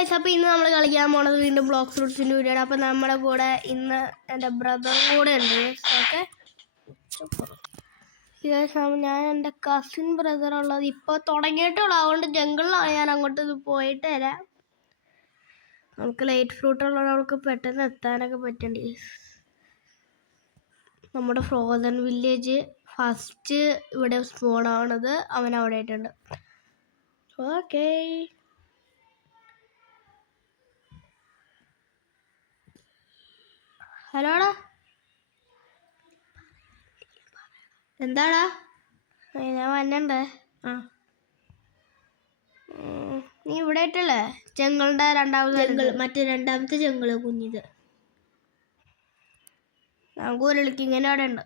Guys, അപ്പോൾ ഇന്ന് നമ്മൾ കളിക്കാൻ പോണത് വീണ്ടും ബ്ലോക്ക് ഫ്രൂട്ട്സിൻ്റെ വീഡിയോ ആണ്. അപ്പോൾ നമ്മുടെ കൂടെ ഇന്ന് എൻ്റെ ബ്രദറും കൂടെ ഉണ്ട്. ഓക്കെ ഞാൻ എൻ്റെ കസിൻ ബ്രദറുള്ളത് ഇപ്പോൾ തുടങ്ങിയിട്ടുള്ളൂ. അതുകൊണ്ട് ജംഗിളിലാണ് ഞാൻ അങ്ങോട്ട് പോയിട്ട് വരാം. നമുക്ക് ലൈറ്റ് ഫ്രൂട്ട് ഉള്ളത് നമുക്ക് പെട്ടെന്ന് എത്താനൊക്കെ പറ്റണ്ടേ. നമ്മുടെ ഫ്രോസൺ വില്ലേജ് ഫസ്റ്റ് ഇവിടെ സ്പോൺ ആവണത് അവൻ അവിടെ ആയിട്ടുണ്ട്. ഓക്കേ, ഹലോടാ, എന്താടാ? ഞാൻ വന്നണ്ടേ. നീ ഇവിടെ ആയിട്ടല്ലേ ജംഗിളിന്റെ മറ്റേ രണ്ടാമത്തെ ജംഗിള് കുഞ്ഞിത്. ഞാൻ ഗോരളിക്കിങ്ങനെ അവിടെ ഉണ്ട്.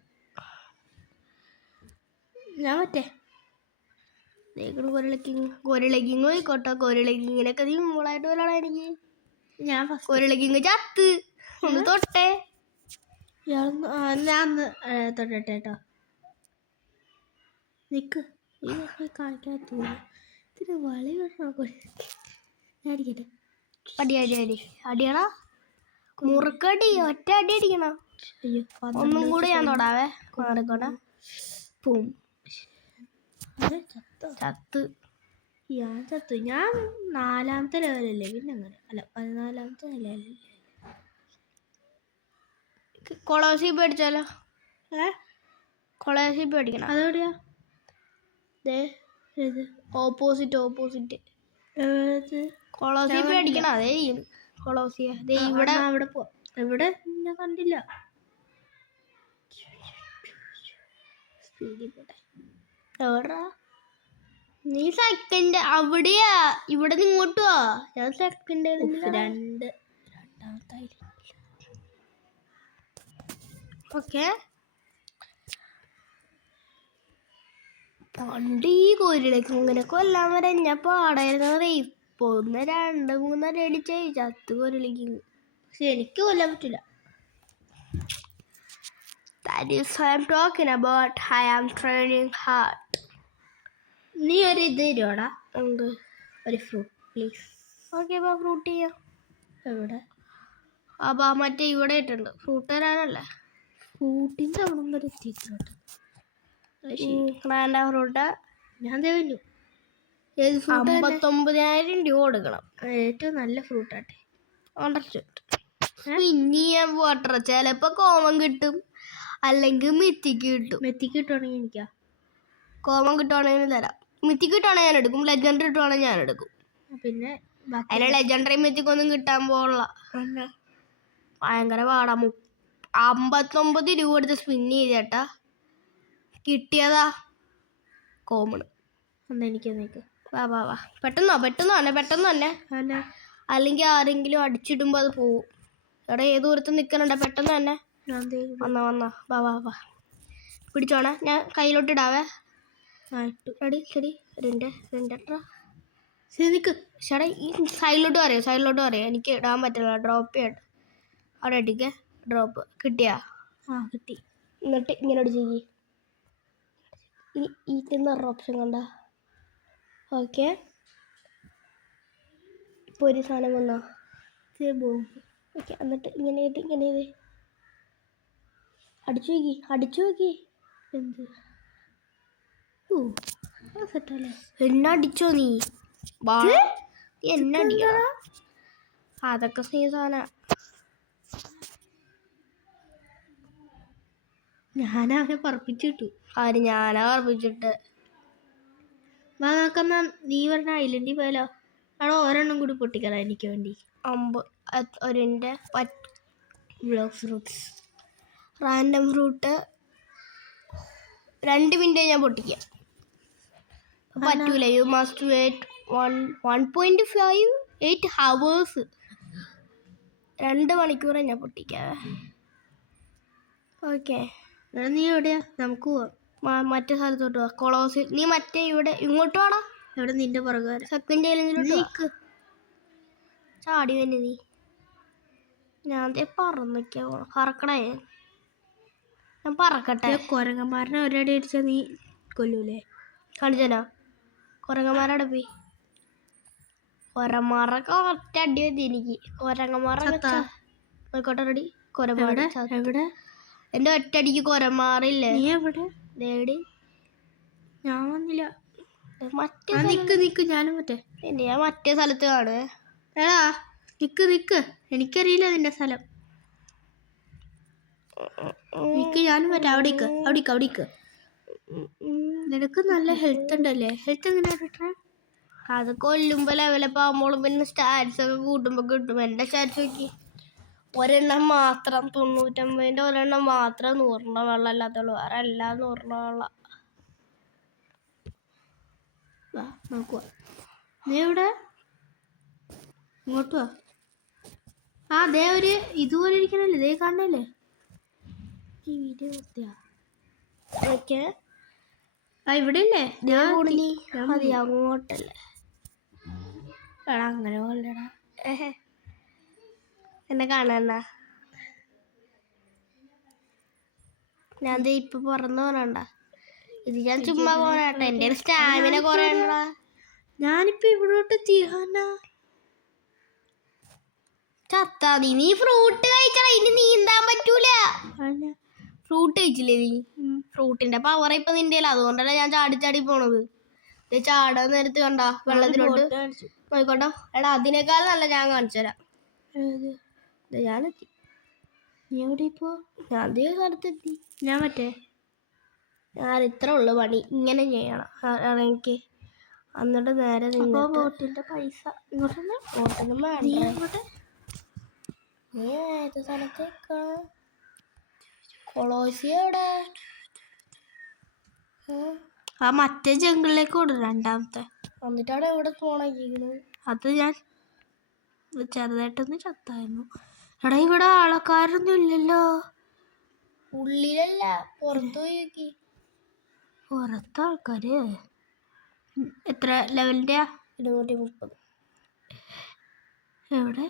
ഞാൻ മറ്റേ ഗോരളിക്കിങ് പോയിക്കോട്ടെ. ഗോരളിക്കിങ്ങിനൊക്കെ നീ മുളായിട്ട് പോലാണ് എനിക്ക്. ഞാൻ ഗോരളിക്കിങ് ചത്ത് ഒന്ന് തൊട്ടേ. ഞാൻ തൊട്ടെ കേട്ടോ. നിക്ക് കാണിക്കാത്ത വളി അടിക്കട്ടെ. അടിയടാ, മുറുക്കടി, ഒറ്റ അടി അടിക്കണ. ഒന്നും കൂടി ഞാൻ തൊടാവേ. മാറിക്കോട്ടെ. പൂം ചത്ത്. ഞാൻ ചത്തു. ഞാൻ 4ാമത്തെ ലെവലല്ലേ, പിന്നെ അങ്ങനെ അല്ല 14ാമത്തെ ലെവലല്ലേ. കൊളോസി പേടിച്ചാലോ? കൊളോസി പേടിക്കണം. അതെവിടെയാ? ഓപ്പോസിറ്റ് കൊളോസി പേടിക്കണം. അതേ കൊളോസിയ ഇവിടെ. അവിടെ പോ. എവിടെ? ഞാൻ കണ്ടില്ല. എവിടാ നീ? സെക്കൻഡ് അവിടെയാ. ഇവിടെ നിന്ന് ഇങ്ങോട്ട് പോവാ. ഞാൻ സെക്കൻഡ് രണ്ടാമത്തെ. ഓക്കെ, പണ്ട് ഈ കോരിലേക്ക് ഇങ്ങനെ കൊല്ലാൻ വരെ ഞാൻ പാടായിരുന്നത്. ഇപ്പൊ 1 2 3 അടിച്ചേ ചത്ത് കോരിലേക്ക്. പക്ഷെ എനിക്ക് കൊല്ലാൻ പറ്റില്ല. That is what I'm talking about. I am training hard. നീ ഒരു ഇത് തരുവാടാ. എന്ത്? ഒരു ഫ്രൂട്ട് പ്ലീസ്. ഓക്കെ, അപ്പോൾ ഫ്രൂട്ട് ചെയ്യാം. എവിടെ? അപ്പോൾ മറ്റേ ഇവിടെ ഇട്ടുണ്ട്. ഫ്രൂട്ട് തരാനല്ലേ. ഫ്രൂട്ടിൻ്റെ അവിടെ വരെ എത്തിയിട്ടുണ്ട്. എൻ്റെ ഫ്രൂട്ട് ഞാൻ തരുന്നു. 59,000 രൂപ കൊടുക്കണം. ഏറ്റവും നല്ല ഫ്രൂട്ടാട്ടെ. ഇനി ഞാൻ പോട്ടെ. ചിലപ്പോൾ കോമൺ കിട്ടും, അല്ലെങ്കിൽ മിത്തിക്ക് കിട്ടും. മെത്തിക്ക് കിട്ടുവാണെങ്കിൽ എനിക്കാ. കോമൺ കിട്ടുവാണെങ്കിൽ തരാം. മിത്തിക്ക് കിട്ടുവാണെങ്കിൽ ഞാൻ എടുക്കും. ലെജൻഡറി കിട്ടുവാണെങ്കിൽ ഞാൻ എടുക്കും. പിന്നെ അതിന് ലെജൻഡറി മിത്തിക്കൊന്നും കിട്ടാൻ പോലുള്ള ഭയങ്കര പാടാ. 59 രൂപ എടുത്ത് സ്പിന്ന് ചെയ്തേട്ടാ. കിട്ടിയതാ കോമണ്. എന്നാ എനിക്ക് നിൽക്ക്. വാ പെട്ടെന്ന് തന്നെ അല്ലെങ്കിൽ ആരെങ്കിലും അടിച്ചിടുമ്പോൾ അത് പോവും. ഇവിടെ ഏത് ദൂരത്ത് നിൽക്കണുണ്ട്. പെട്ടെന്ന് തന്നെ വന്നാ. വാ പിടിച്ചോണേ. ഞാൻ കയ്യിലോട്ടിടാവേ. ശരി രണ്ടേട്ടാ. ചേട്ടാ ഈ സൈഡിലോട്ട് പറയാം. എനിക്ക് ഇടാൻ പറ്റില്ല. ഡ്രോപ്പ് ചെയ്യട്ടെ. അവിടെ ഇട്ടിക്കേ. ഡ്രോപ്പ് കിട്ടിയാ? കിട്ടി. എന്നിട്ട് ഇങ്ങനെ അടിച്ചേക്ക്. ഈ തിന്നറ ഓപ്ഷൻ കണ്ട. ഓക്കെ, ഇപ്പോൾ ഒരു സാധനം വന്നോ. ഓക്കെ, എന്നിട്ട് ഇങ്ങനെ അടിച്ചു നോക്കി. എന്ത് സെറ്റല്ലേ? എന്നെ അടിച്ചോ നീ? എന്നെ അടിക്കണം. അതൊക്കെ സാധന. ഞാനവനെ പറപ്പിച്ചിട്ടു. ഞാനാ പറപ്പിച്ചിട്ട്. നോക്കുന്ന നീ പറഞ്ഞ ഐലൻഡിൽ പോയാലോ? ആണോ ഒരെണ്ണം കൂടി പൊട്ടിക്കല എനിക്ക് വേണ്ടി. ഒരിൻ്റെ block fruits random fruit 2 minute ഞാൻ പൊട്ടിക്കാം. പറ്റൂല. You must wait 1.58 hours. 2 മണിക്കൂറെ ഞാൻ പൊട്ടിക്കാം. ഓക്കെ, നീ എവിടെയാ? നമുക്ക് പോവാം. മറ്റേ സ്ഥലത്തോട്ട് പോവാ. കൊളോസി. നീ മറ്റേ ഇവിടെ ഇങ്ങോട്ട് വാടാ. എവിടെ? നിന്റെ പുറകെ സെക്കൻഡ് ചാടി തന്നെ നീ. ഞാൻ പറക്കണേ. ഞാൻ പറക്കട്ടെ. കുരങ്ങന്മാരനെ ഒരടി അടിച്ചാൽ നീ കൊല്ലൂലേ? കാണിച്ചാലോ? കുരങ്ങന്മാരവിടെ പോയി. കൊരമാറൊക്കെ ഒറ്റ അടി മതി എനിക്ക്. കൊരങ്ങന്മാരൊക്കെ നോക്കട്ടെ റെഡി. കൊരമാട് എവിടെ? എന്റെ ഒറ്റടിക്ക് കൊരമാറില്ലേ? നീ എവിടെ? ദേടി ഞാൻ വന്നില്ല. മറ്റേ നിക്ക് ഞാനും മറ്റേ ഞാൻ മറ്റേ സ്ഥലത്ത് കാണുവേ. എടാ നിക്ക് എനിക്കറിയില്ല നിന്റെ സ്ഥലം. നിക്ക് ഞാനും മറ്റേ അവിടേക്ക്. നിനക്ക് നല്ല ഹെൽത്ത് ഉണ്ടല്ലേ? ഹെൽത്ത് എങ്ങനെയാ? അത് കൊല്ലുമ്പോ ലെവലപ്പ് ആകുമ്പോഴും പിന്നെ സ്റ്റാറ്റ്സ് ഒക്കെ കൂട്ടുമ്പോ കിട്ടും. എന്റെ സ്റ്റാറ്റ്സ് നോക്കി ഒരെണ്ണം മാത്രം 99ന്റെ ഒരെണ്ണം മാത്രം 100 വെള്ളം അല്ലാത്തുള്ളൂ. വേറെ എല്ലാം 100 വെള്ളം. നോക്കുക. നീ എവിടെ? ഇങ്ങോട്ട് വാ. ദേ ഒരു ഇതുപോലെ ഇരിക്കണല്ലേ? ദേ കാണണല്ലേ? ഈ വീഡിയോ ഓക്കെ ഇവിടെ ഇല്ലേ? മതി അങ്ങോട്ടല്ലേ? എടാ അങ്ങനെ പോലെടാ. എന്നെ കാണാനാ ഞാൻ ഇപ്പൊ പറന്നു പോണണ്ട. ഇത് ഞാൻ ചുമ്മാ പോണട്ടെ. എന്റെ സ്റ്റാമിന കൊറേ ഉണ്ടടാ. ഞാനിപ്പോ ഇവിടോട്ട് തീഹാനാ ചത്താ നീ ഫ്രൂട്ട് കഴിച്ചടാ. ഇനി നീന്താൻ പറ്റൂല. ഫ്രൂട്ട് കഴിച്ചില്ലേ നീ? ഫ്രൂട്ടിന്റെ പവർ ഇപ്പൊ നിന്റെ. അതുകൊണ്ടല്ല ഞാൻ ചാടി പോണത്. ചാടാൻ നേരത്ത് കണ്ട വെള്ളത്തിലോട്ട് നോയിക്കോട്ടോ. എടാ അതിനേക്കാൾ നല്ല ഞാൻ കാണിച്ചു തരാം. ഞാനെത്തി. നീ എവിടെ ഇപ്പോ? ഞാൻ സ്ഥലത്തെത്തി. ഞാൻ മറ്റേ ഞാൻ ഇത്ര ഉള്ളു പണി. ഇങ്ങനെ ചെയ്യണം. എനിക്ക് എന്നിട്ട് നേരെ ബോട്ടിന്റെ പൈസ ബോട്ടൊന്നും വേണ്ട. നീ ഏത് സ്ഥലത്തേക്കാ? കൊളോസിയോടെ മറ്റേ ജംഗിളിലേക്ക് ഓടും. രണ്ടാമത്തെ. എന്നിട്ടാണ് എവിടെ പോണത്? അത് ഞാൻ ചെറുതായിട്ടൊന്ന് ചത്തായിരുന്നു. എടാ ഇവിടെ ആൾക്കാരൊന്നും ഇല്ലല്ലോ. ഉള്ളിലല്ല പുറത്തു പോയി നോക്കി. പുറത്ത് ആൾക്കാര് എത്ര ലെവലിന്റെ? 230. എവിടെ?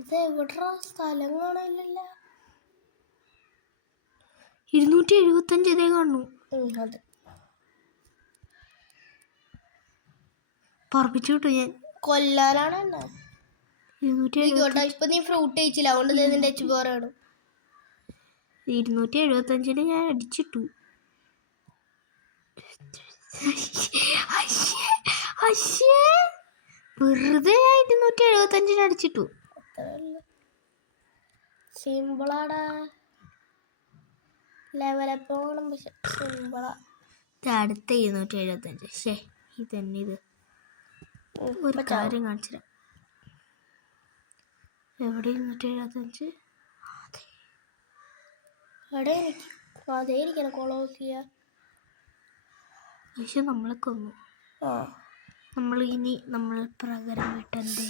ഇത് എവിടെ സ്ഥലം കാണാനില്ലല്ലോ. 275 ഇതേ കാണുന്നു. അതെ പറപ്പിച്ചു കിട്ടു ഞാൻ. കൊല്ലാനാണ് എന്നെ. 270. ഇപ്പൊ നീ ഫ്രൂട്ട് കഴിച്ചില്ല. അതുകൊണ്ട് നിന്റെ എച്ച് പോറാണ്. 275 ഞാൻ അടിച്ചിട്ടു. വെറുതെ ഞാൻ 275 അടിച്ചിട്ടു. സിമ്പിളാടാ. ലെവലപ്പ് സിമ്പിളാ. അടുത്ത 275. ഇതന്നെ ഇത് ഒരു കാര്യം കാണിച്ചുതരാം. എവിടെ 275? അതേ ഇരിക്കണം കൊളോസിയ. പക്ഷെ നമ്മളെ കൊന്നു. നമ്മൾ പ്രകാരം വിട്ടെന്തേ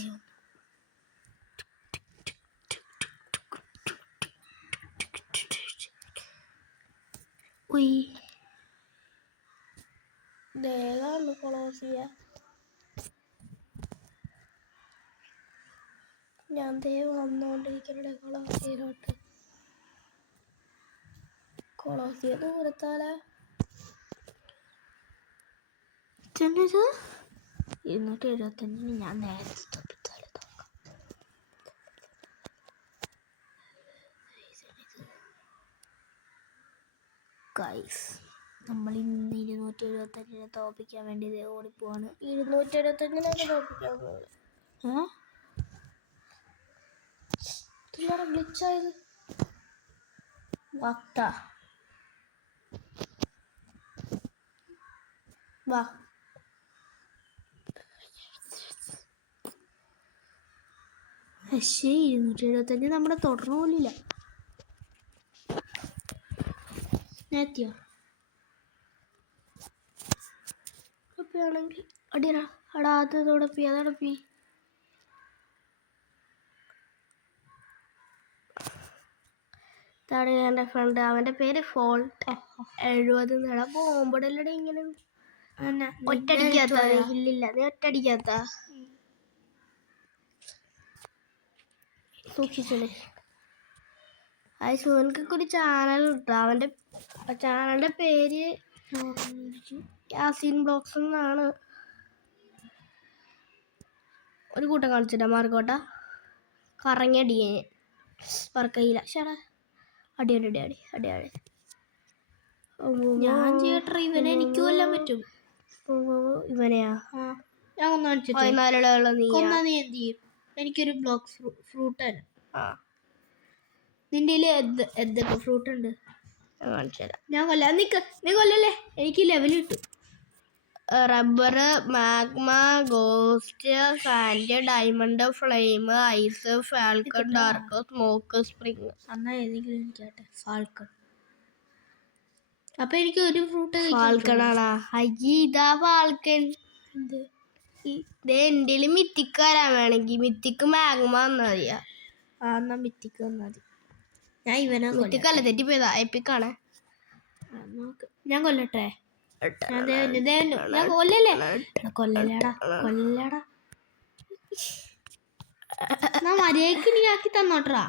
കൊളോസിയ. ഞാൻ വന്നോണ്ടിരിക്കണേ കൊളോസിയയിലോട്ട്. കൊളോസിയ നിർത്താലേ. 275 ഞാൻ നേരത്തെ തൊപ്പിത്താല് നോക്കാം. ഗൈസ് നമ്മൾ ഇന്ന് 275 തോപ്പിക്കാൻ വേണ്ടി ഓടിപ്പോവാണ്. 275 തോപ്പിക്കാൻ പോകും. ഗ്ലിച്ചായത് വാ. പക്ഷേ 275 നമ്മുടെ തുടർന്നു പോലില്ല. എത്തിയോ? ആണെങ്കിൽ അടിയടാ. അടാ അതോടൊപ്പി അതോടൊപ്പി. ഇതാണ് എൻ്റെ ഫ്രണ്ട്. അവൻ്റെ പേര് ഫോൾട്ട് 70. നേടാ പോകുമ്പോഴല്ലേ ഇങ്ങനെ ഒറ്റടിക്കാത്ത. ഇല്ലില്ല നീ ഒറ്റടിക്കാത്ത. സൂക്ഷിച്ചോളെ. സുഹൻക്കൊക്കെ ഒരു ചാനൽ കിട്ടും. അവൻ്റെ ചാനലിൻ്റെ പേര് കാസിൻ ബ്ലോക്സ് എന്നാണ്. ഒരു കൂട്ടം കളിച്ചിട്ടാ മാർക്കോട്ട കറങ്ങിയടിയെ പറക്കയില്ല. ചേട്ടാ അടി അടി അടി അടി അടി അടി. ഞാൻ ചെയ്യട്ടെ, ഇവനെ എനിക്ക് കൊല്ലാൻ പറ്റും. ഇവനെയാ ഞാൻ ഒന്ന് കാണിച്ചിട്ട് 14 കൊന്നാ നീ എന്ത് ചെയ്യും? എനിക്കൊരു ബ്ലോക്ക് ഫ്രൂട്ട് തരാം. ആ നിന്റെ എന്തൊക്കെ ഫ്രൂട്ട് ഉണ്ട്? കാണിച്ചു തരാം. ഞാൻ കൊല്ലാം. നീ കൊല്ലല്ലേ, എനിക്ക് ലെവൽ കിട്ടും. Rubber, magma, ghost, sand, diamond, flame, ice, falcon, dark, smoke, spring. എന്നാ ഏതെങ്കിലും എനിക്കാട്ടെ. ഫാൽക്കൺ. അപ്പൊ എനിക്ക് ഒരു ഫ്രൂട്ട് ഫാൽക്കൺ ആണാ? അയ്യേ ഇതാ ഫാൽക്കൺ. എന്ത് ഇത് എൻ്റെ മിത്തിക്ക് വരാൻ വേണമെങ്കിൽ മിത്തിക്ക് മാഗ്മ വന്നാ മതിയാ. എന്നാ മിത്തിക്ക് വന്നാൽ മതി. ഞാൻ ഇവനെ മിത്തിക്കല്ല, തെറ്റിപ്പോയതാ. എപ്പിക്കാണ്. ഞാൻ കൊല്ലട്ടെ. കൊല്ലല്ലേ കൊല്ലല്ലേടാ കൊല്ലടാ. മര്യാദക്ക് നീ ആക്കി തന്നോട്ടറാ.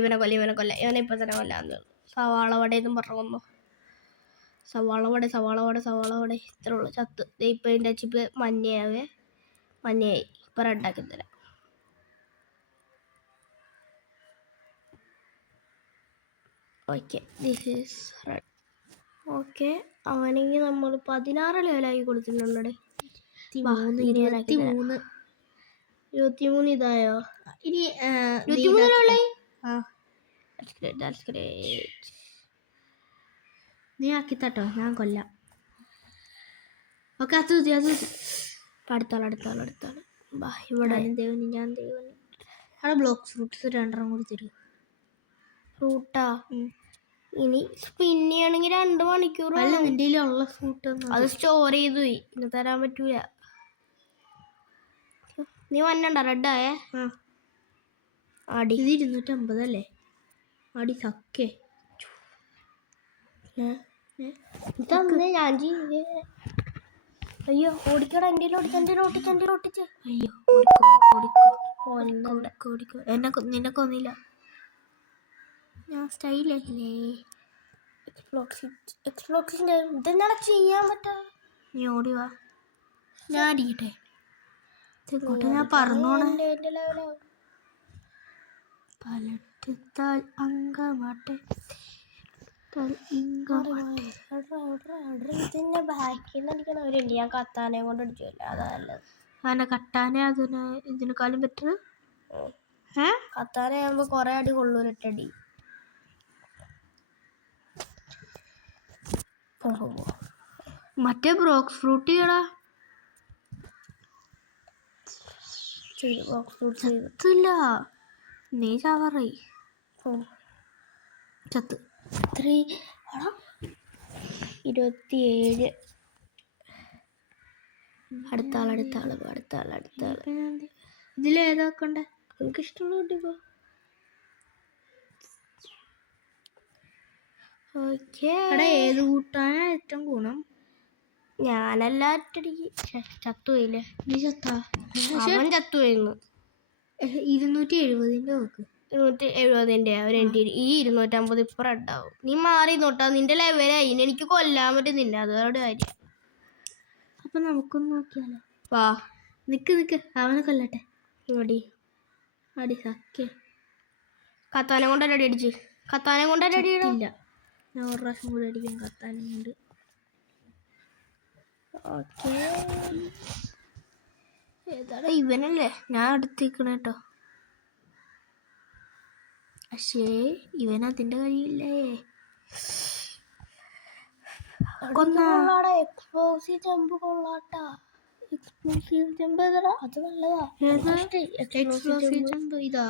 ഇവനെ കൊല്ല ഇവനെ കൊല്ല. ഇവനെ ഇപ്പൊ തന്നെ കൊല്ലാന്ന്. സവാള വടയെന്നും പറഞ്ഞു. സവാള വട സവാള വട സവാള വട ഇത്ര ഉള്ളു. ചത്ത്. ഇപ്പൊ ഇതിൻ്റെ ചിപ്പ് മഞ്ഞയാവേ. മഞ്ഞയായി. ഇപ്പൊ റെഡാക്കി തരാം. Okay this is red. Okay അവനെങ്കിൽ നമ്മൾ 16 ലെവലാക്കി കൊടുത്തിട്ടുണ്ടേ. 23 ഇതായോ? ഇനി 23 ലെവലായി. നീ ആക്കി തട്ടോ, ഞാൻ കൊല്ലാം. ഓക്കെ അത് അടുത്താള് ബാ ഇവിടെ. ഞാൻ ദൈവം അവിടെ ബ്ലോക്ക് ഫ്രൂട്ട്സ് 2 കൂടി തരും. ഫ്രൂട്ടാ ഇനി സ്പിന്നിയാണെങ്കിൽ 2 മണിക്കൂർ. അല്ല നിന്റെ ഉള്ള ഫ്രൂട്ട് അത് സ്റ്റോർ ചെയ്തു പോയി. ഇന്ന് തരാൻ പറ്റൂല. നീ വന്നണ്ട റെഡായേ. അടി ഇത് 250 അല്ലേ? അടി സക്കേ ഇതന്ന് ഞാൻ അയ്യോ ഓടിക്കട. എൻ്റെ ഒട്ടിച്ച് അയ്യോ ഓടിക്കോ. നിന്നെ കൊന്നില്ല. ഞാൻ സ്റ്റൈലല്ലേ. എക്സ്പ്ലോക്സിൻ്റെ ഇതെന്താണ് ചെയ്യാൻ പറ്റാ? നീ ഓടി വാ, ഞാൻ അടിക്കട്ടെ. ഞാൻ പറഞ്ഞോണേ. പലട്ടാൽ അങ്കമാട്ടെ ഇതിന്റെ ബാക്കിൽ നിന്ന് അടിക്കണവരുണ്ട്. ഞാൻ കത്താനെ കൊണ്ട് അടിച്ചില്ല. അതാ നല്ലത്. അങ്ങനെ കട്ടാനെ ഇതിനെക്കാളും ബെറ്റർ. കത്താനെ ആകുമ്പോ കൊറേ അടി കൊള്ളൂ. ഒരൊറ്റടി. മറ്റേ ബ്ലോക്ക് ഫ്രൂട്ട് ചെയ്യടാ. ചത്തില്ല. നീ ചാവറായി. ചത്ത് 27. അടുത്താള് ഇതിലേതാക്കണ്ടേ? എനിക്കിഷ്ടമുള്ള കുട്ടിക്കോ. ഓക്കെ ഏത് കൂട്ടാനാ ഏറ്റവും ഗുണം? ഞാനല്ല ഒറ്റടിക്ക് ചത്തുപോയില്ലേ. നീ ചത്താ? അവൻ ചത്തുപോയിരുന്നു. 270 നോക്ക്. 270 ഒരു ഈ 250 ഇപ്പൊ റെഡാവും. നീ മാറി നോട്ടാ. നിന്റെ ലെവലായി. എനിക്ക് കൊല്ലാൻ പറ്റുന്നില്ല. അതോടെ കാര്യം. അപ്പൊ നമുക്കൊന്ന് നോക്കിയാലോ? വാ നിക്ക് അവനെ കൊല്ലട്ടെ. അടി സക്കേ. കത്താനെ കൊണ്ടല്ലേ അടിച്ച്. കത്താനെ കൊണ്ടല്ലേ അടിയില്ല. ഞാൻ ഒരു പ്രാവശ്യം കൂടി അടിക്കാൻ കത്താനും കൊണ്ട്. ഓക്കെ ഏതാടാ? ഇവനല്ലേ ഞാൻ അടുത്തേക്കണ കേട്ടോ. പക്ഷേ ഇവൻ അതിന്റെ കഴിയില്ലേ. എക്സ്പ്ലോസീവ് ജമ്പ് കൊള്ളാട്ടാ. എക്സ്പ്ലോസീവ് ജമ്പ് അത് നല്ലതാ. എക്സ്പ്ലോസീവ് ജമ്പ് ഇതാ.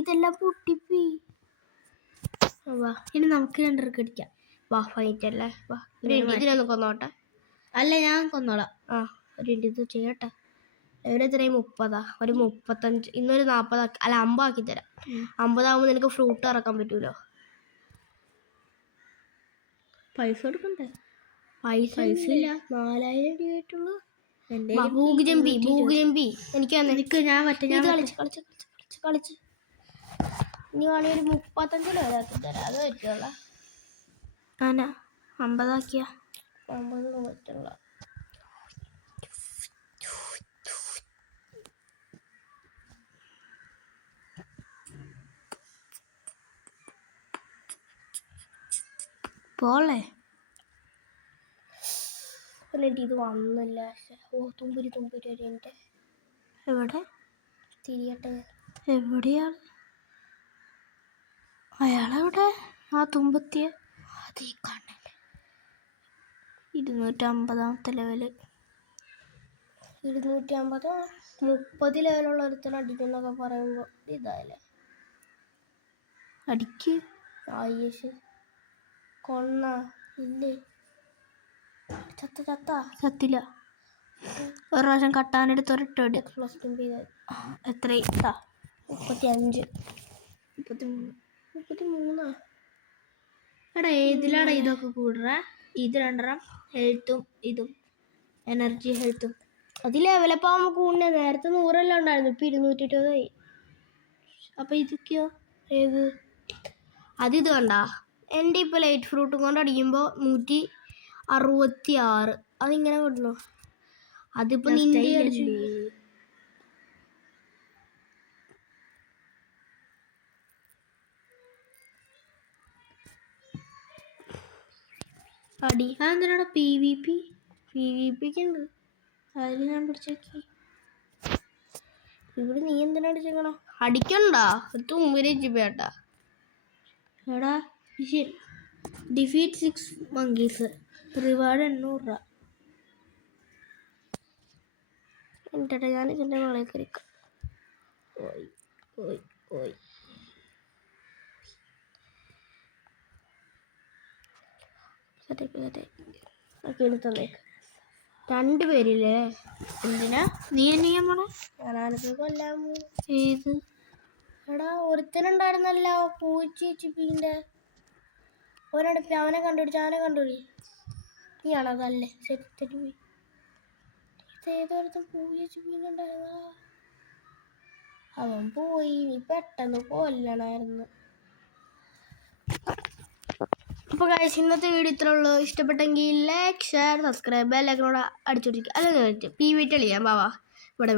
ഇതെല്ലാം പൊട്ടിപ്പി. ഇനി നമുക്ക് 2 അടിക്കാം. വാ ഫൈറ്റ് അല്ലേ. വാ ഇതിനൊന്ന് കൊന്നോട്ടെ. അല്ല ഞാൻ കൊന്നോളാം. ഇത് ചെയ്യട്ടെ. എത്രയും 30. ഒരു 35. ഇന്നൊരു 40 അല്ല 50 ആക്കി തരാം. 50 ആകുമ്പോൾ നിനക്ക് ഫ്രൂട്ട് ഇറക്കാൻ പറ്റൂലോ. പൈസ കൊടുക്കണ്ടേ? പൈസ ഇല്ല. 4000 രൂപയായിട്ടുള്ളൂ. ബൂഗ് ജമ്പി എനിക്ക് ഞാൻ കളിച്ച് ഇനി വേണമെങ്കിൽ ഒരു 35 ലെവലാക്കി തരാം. അത് പറ്റുള്ള ആന 50 ആക്കിയ 50 പറ്റുള്ള. പോളേ എന്നിട്ട് ഇത് വന്നില്ല. തുമ്പുരി എൻ്റെ എവിടെ തിരിയട്ടെ. എവിടെയാണ് അയാളെവിടെ? ആ തുമ്പത്തിയ അതീ കണ്ണില്ലേ 250 ലെവല്. 250 30 ലെവലുള്ള ഒരുത്തൻ അടിക്കുന്നൊക്കെ പറയുമ്പോൾ ഇതായാലേ അടിക്ക്. ആയേഷ് കൊന്ന ഇല്ലേ? ചത്ത സത്തില്ല. ഒരു പ്രാവശ്യം കട്ടാനെടുത്ത് ഒരിട്ടോട് എത്ര 35 33. എടാ ഏതിലാടാ ഇതൊക്കെ കൂടറ? ഇത് 2 ഹെൽത്തും ഇതും എനർജി ഹെൽത്തും. അത് ലെവലപ്പാകുമ്പോൾ കൂടെ. നേരത്തെ 100 ഉണ്ടായിരുന്നു, ഇപ്പം 220 അപ്പൊ ഇതൊക്കെയോ? ഏത്? അതിത് കണ്ട എൻ്റെ ഇപ്പോൾ ലൈറ്റ് ഫ്രൂട്ടും കൊണ്ട് അടിക്കുമ്പോൾ 166. അതിങ്ങനെ വിടണോ? അതിപ്പോൾ നിന്റെ അടി. അതെന്തിനാണ് PVP? PVPക്ക് ഉണ്ട്. അതിൽ ഞാൻ പിടിച്ചേക്കി. ഇവിടെ നീ എന്തിനാ അടിച്ചേക്കണം? അടിക്കണ്ടാ തുമ്പേട്ടാ. എടാ ഡിഫീറ്റ് 6 monkeys, റിവാർഡ് 800 രൂപ. എന്നിട്ടാ ഞാൻ ഇതിൻ്റെ വളയിൽ കയറിക്കാം. എടുത്തന്നേക്ക്. 2 പേരില്ലേ? എന്തിനാ നീ എന്നെ മോളെ? ഞാനാണിപ്പോ കൊല്ലാം. ഏത്? എടാ ഒരുത്തനുണ്ടായിരുന്നല്ലോ പൂച്ചീന്റെ ഒരടുപ്പ്. അവനെ കണ്ടുപിടി. നീയാണോ? അതല്ലേ തെറ്റുപോയി. ഇതേതൊരുത്തൻ പൂച്ചിണ്ടായിരുന്ന അവൻ പോയി. നീ പെട്ടെന്ന് കൊല്ലണായിരുന്നു. അപ്പോൾ ഗൈസ് ഇന്നത്തെ വീഡിയോ ഇത്രേ ഉള്ളൂ. ഇഷ്ടപ്പെട്ടെങ്കിൽ ലൈക്ക്, ഷെയർ, സബ്സ്ക്രൈബ്, ബെല്ലൈക്കൺ കൂടെ അടിച്ചോണ്ടിരിക്കുക. അല്ലെങ്കിൽ PVP കളിയാം. ബാവാ ഇവിടെ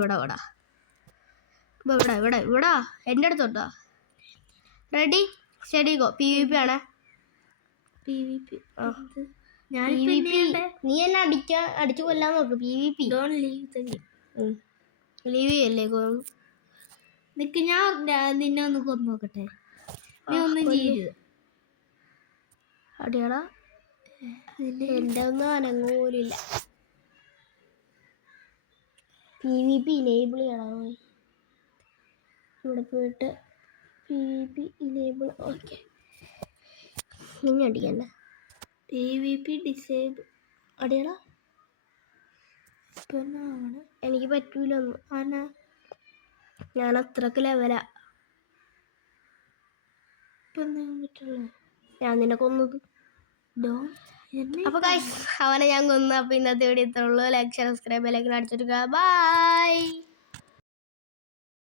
എൻ്റെ അടുത്തോട്ടാ. Ready steady go. PVP ആണ്. PVP. നീ എന്നെ അടിച്ചു കൊല്ലാൻ നോക്ക്. PVP ലീവ് ചെയ്യല്ലേ? നിക്ക് ഞാൻ നിന്നെ ഒന്ന് കൊന്നു നോക്കട്ടെ. നീ ഒന്നും ചെയ്യരുത്. അടിയടാ. എൻ്റെ ഒന്നും അനങ്ങൂലില്ല. PVP ഇനേബിൾ ചെയ്യണം. ഇവിടെ പോയിട്ട് PVP ഇനേബിൾ. ഓക്കെ ഇനി അടിക്കണ്ട. PVP disable. അടിയടാ. എനിക്ക് പറ്റൂലൊന്നും. ആന ഞാൻ അത്രക്ക് ലെവലാ. ഞാൻ നിന്നെ കൊന്നത്. അപ്പൊ ഗൈസ് അവനെ ഞാൻ കൊന്നു. അപ്പൊ ഇന്നത്തെ വീഡിയോ ഇത്രേ ഉള്ളൂ. Like, share, subscribe, bell icon അടിച്ചെടുക്കുക. ബൈ.